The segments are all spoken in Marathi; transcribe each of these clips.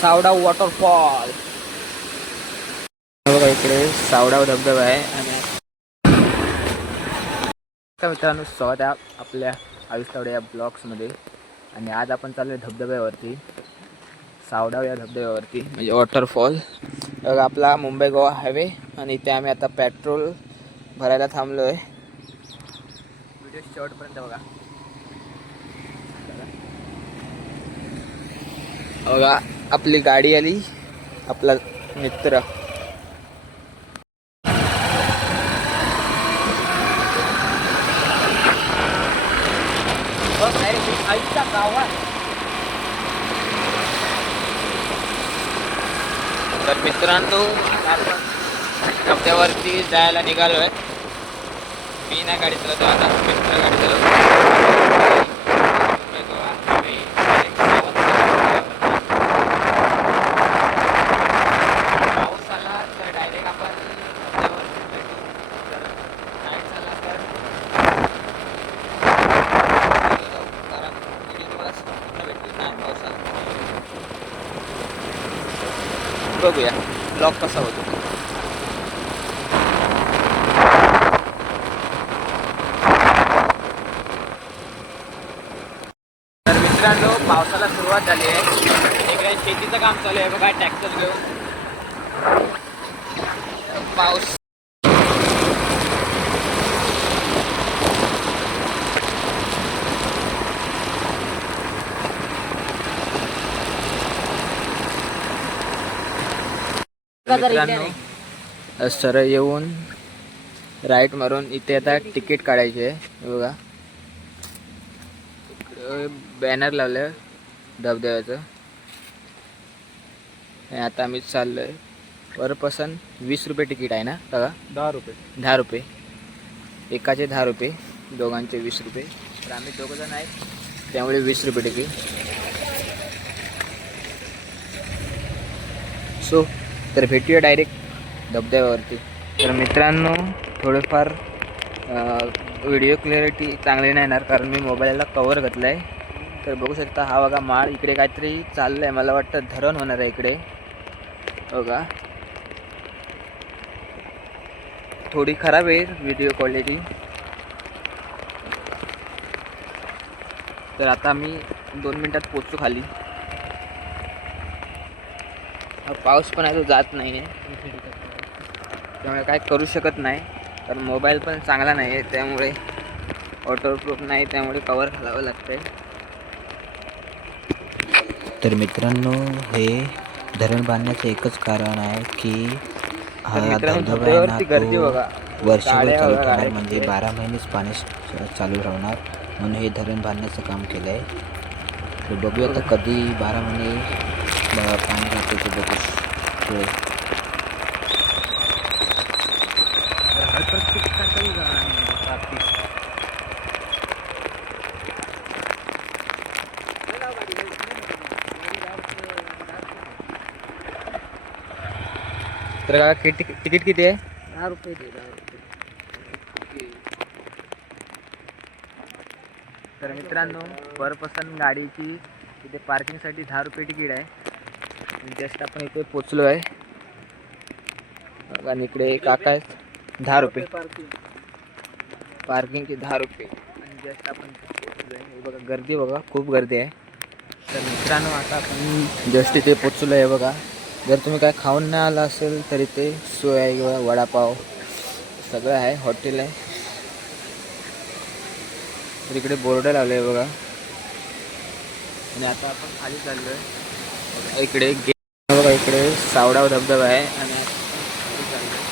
सावडाव वॉटरफॉल बघा इकडे सावडाव धबधबा आहे आणि मित्रांनो स्वागत आहे आपल्या आयुष तावडे या ब्लॉग्समध्ये. आणि आज आपण चाललो आहे धबधब्यावरती. सावडाव या धबधब्यावरती म्हणजे वॉटरफॉल बघा आपला मुंबई गोवा हायवे आणि इथे आम्ही आता पेट्रोल भरायला थांबलो आहे व्हिडिओ शेवटपर्यंत बघा. बघा आपली गाडी आली आपला मित्र. आईच्या गावात तर मित्रांनो आता जायला निघालो आहे मी नाही गाडी चालवतो आता मित्र गाडी चालवतो पाऊस आला तर डायरेक्ट आपण धबधब्यावरती भेटू तर नाही झाला तर कारण व्हिडिओ तुम्हाला पूर्ण भेटतील नाही पाऊस आला बघूया ब्लॉग कसा होतो तर मित्रांनो पावसाला सुरुवात झाली आहे. इकडे शेतीचं काम चालू आहे. बघा ट्रॅक्टर घेऊन. पाऊस. मित्रांनो सरळ येऊन राईट मारून इथे आता तिकीट काढायचे बघा. बॅनर लावलं धबधब्याचं. आणि आता आम्ही चाललो आहे पर पर्सन वीस रुपये तिकीट आहे ना बघा. दहा रुपये. दहा रुपये. एकाचे दहा रुपये दोघांचे वीस रुपये. तर आम्ही दोघंजण आहेत त्यामुळे वीस रुपये तिकीट. सो तर भेटूया डायरेक्ट धबधब्यावरती. तर मित्रांनो थोडंफार व्हिडिओ क्लिअरिटी चांगली नाही येणार कारण मी मोबाईलला कवर घातला आहे तर बघू शकता हा बघा माळ इकडे काहीतरी चाललं आहे मला वाटतं धरण होणार आहे इकडे. बघा. थोडी खराब आहे व्हिडिओ क्वालिटी तर आता मी दोन मिनटात पोचतो खाली. पाऊस पण आहे तो जात नाही आहे त्यामुळे काय करू शकत नाही. कारण मोबाईल पण चांगला नाही आहे त्यामुळे वॉटरप्रूफ नाही त्यामुळे कवर घालावं लागतं आहे तर मित्रांनो हे धरण बांधण्याचं एकच कारण आहे की तर हा धबधबा आहे ना तो वर्षभर चालू राहणार म्हणजे. बारा महिनेच पाणी चालू राहणार. म्हणून हे धरण बांधण्याचं काम केलं आहे तर बघूया आता कधी बारा महिने पाणी राहते ते बघू पुढे. तर का तिकीट तिकीट किती आहे? दहा रुपये दे दहा रुपये. तर मित्रांनो पर पर्सन गाडीची इथे पार्किंगसाठी दहा रुपये तिकीट आहे. जस्ट आपण इथे पोचलो आहे. बघा, आणि इकडे काका आहेत. दहा रुपये. पार्किंग पार्किंगचे दहा रुपये. आणि जस्ट आपण पोचलो आहे. हे बघा गर्दी बघा खूप गर्दी आहे. तर मित्रांनो आता आपण जस्ट इथे पोचलो आहे बघा. जर तुम्ही काय खाऊन नाही आला असेल तरी ते सोय आहे किंवा वडापाव सगळं आहे हॉटेल आहे. तर इकडे बोर्ड लावले आहे बघा. आणि आता आपण खाली चाललो आहे इकडे गे- बघा इकडे सावडाव धबधबा आहे. आणि आता आपण खाली चाललोय.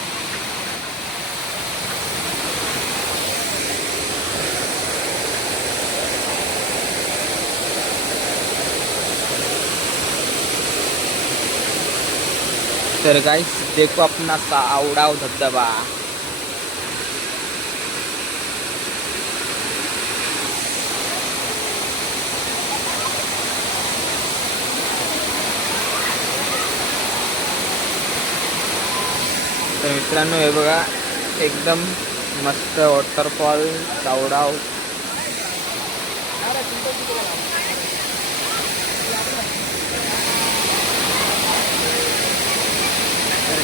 तर गाइस देखो अपना सावडाव धबधबा। तर मित्रांनो हे बघा एकदम मस्त वॉटरफॉल सावडाव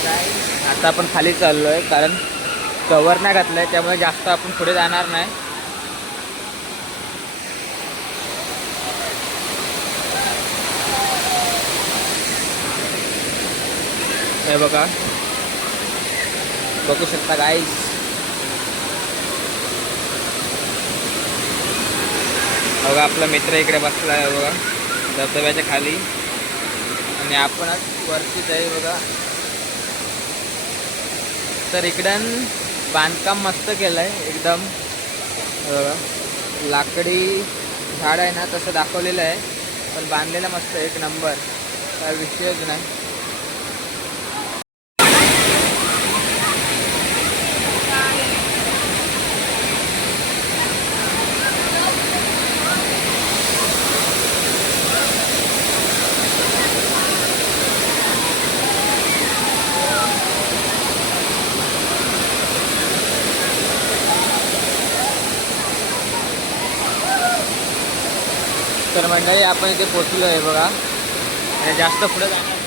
आता आपण खाली चाललो आहे कारण कवर नाही घातलं आहे त्यामुळे जास्त आपण पुढे जाणार नाही. हे बघा. बघू शकता काय बघा आपला मित्र इकडे बसला आहे बघा. धबधब्याच्या खाली. आणि आपणच वरतीच आहे बघा. तर इकडं बांधकाम मस्त केलं आहे एकदम लाकडी झाड आहे ना तसं दाखवलेलं आहे. पण बांधलेलं मस्त एक नंबर. काय विषयच नाही. तर मंडळी आपण इथे पोचलो आहे बघा. आणि जास्त पुढे जाणार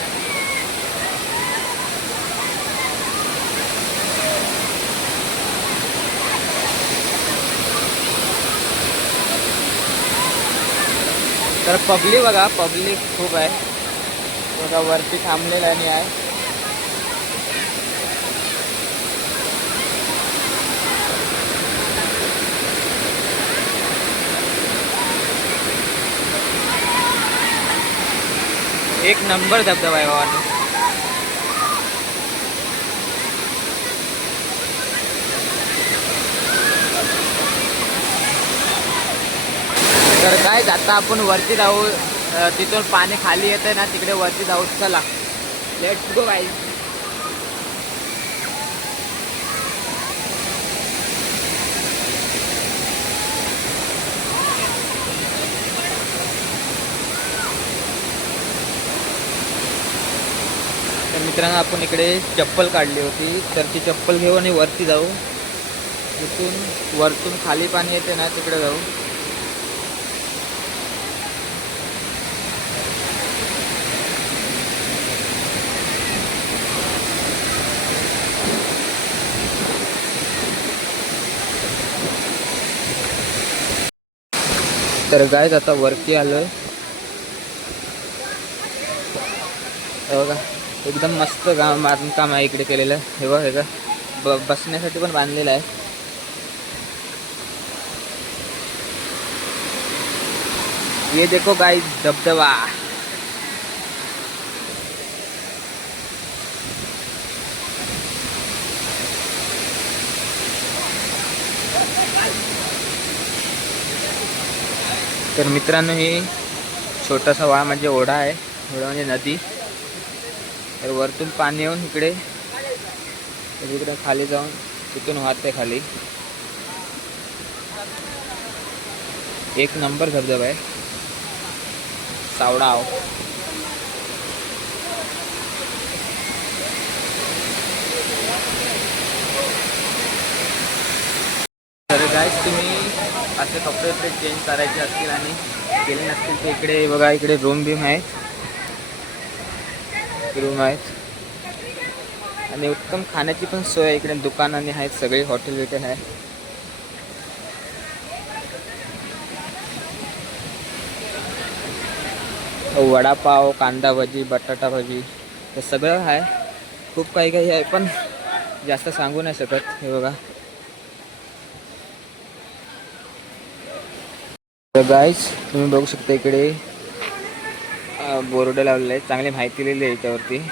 तर पब्लिक बघा पब्लिक खूप आहे. बघा वरती थांबलेला आणि आहे. एक नंबर धबधबा आहे बाबा. तर काय आता आपण वरती जाऊ तिथून पाणी खाली येतं ना तिकडे वरती जाऊ चला. लेट्स गो गाईज मित्रांनो आपण इकडे चप्पल काढली होती. तर ती चप्पल घेऊ आणि वरती जाऊ. तिथून वरतून खाली पाणी येते ना तिकडे जाऊ. तर गायच आता वरती आलोय. बघा. एकदम मस्त काम बांधकाम आहे इकडे केलेलं. हे बघ हे ब बसण्यासाठी पण बांधलेलं आहे. ये देखो गाई धबधबा. तर मित्रांनो ही छोटासा वाळा म्हणजे ओढा आहे. ओढा म्हणजे नदी. तर वरतून पाणी येऊन इकडे इकडे खाली जाऊन तिथून वाहते खाली. एक नंबर धबधबा आहे. सावडाव तर गाईस तुम्ही असे कपडे चेंज करायचे असतील आणि केले नसतील तर इकडे बघा इकडे रूम बिम आहेत रूम आहेत. आणि उत्तम खाण्याची पण सोय इकडे दुकानाने आहेत. सगळे हॉटेल बिटेल आहे. वडापाव कांदा भजी बटाटा भजी हे सगळं आहे. खूप काही काही आहे पण जास्त सांगू नाही शकत. हे बघा. गाईज तुम्ही बघू शकता इकडे. बोर्ड लावलेला आहे चांगली माहिती लिहिली आहे याच्यावरती.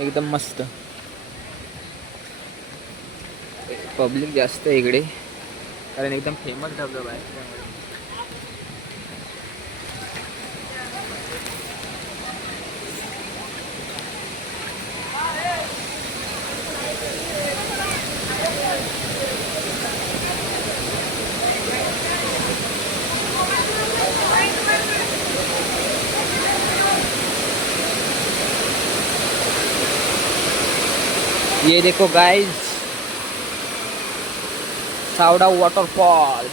एकदम मस्त. पब्लिक जास्त आहे इकडे. कारण एकदम फेमस धबधबा आहे त्यामुळे. ये देखो गाइस सावड़ा वाटरफॉल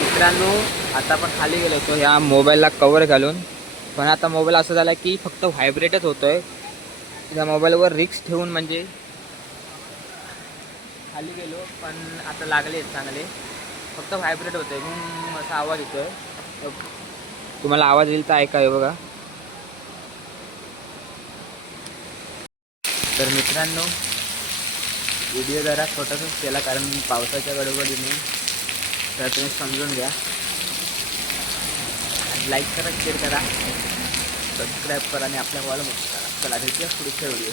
मित्रांनो, आता आपण खाली गलो होतो मोबाइल मोबाईलला कवर घालून. पण आता मोबाईल असं झाला की फक्त व्हायब्रेटच आहे त्या मोबाईलवर रिक्स ठेवून म्हणजे खाली गेलो पण आता लागले चांगले. फक्त व्हायब्रेट आहे म्हणून असा आवाज येतो आहे तुम्हाला आवाज येईल तर ऐका बघा. तर मित्रांनो व्हिडिओ जरा छोटासाच केला कारण पावसाच्या गडबडीने. तर तुम्ही समजून घ्या. आणि लाईक करा शेअर करा. सबस्क्राईब करा आणि आपल्या कॉल करा चला भेटूया पुढच्या व्हिडिओ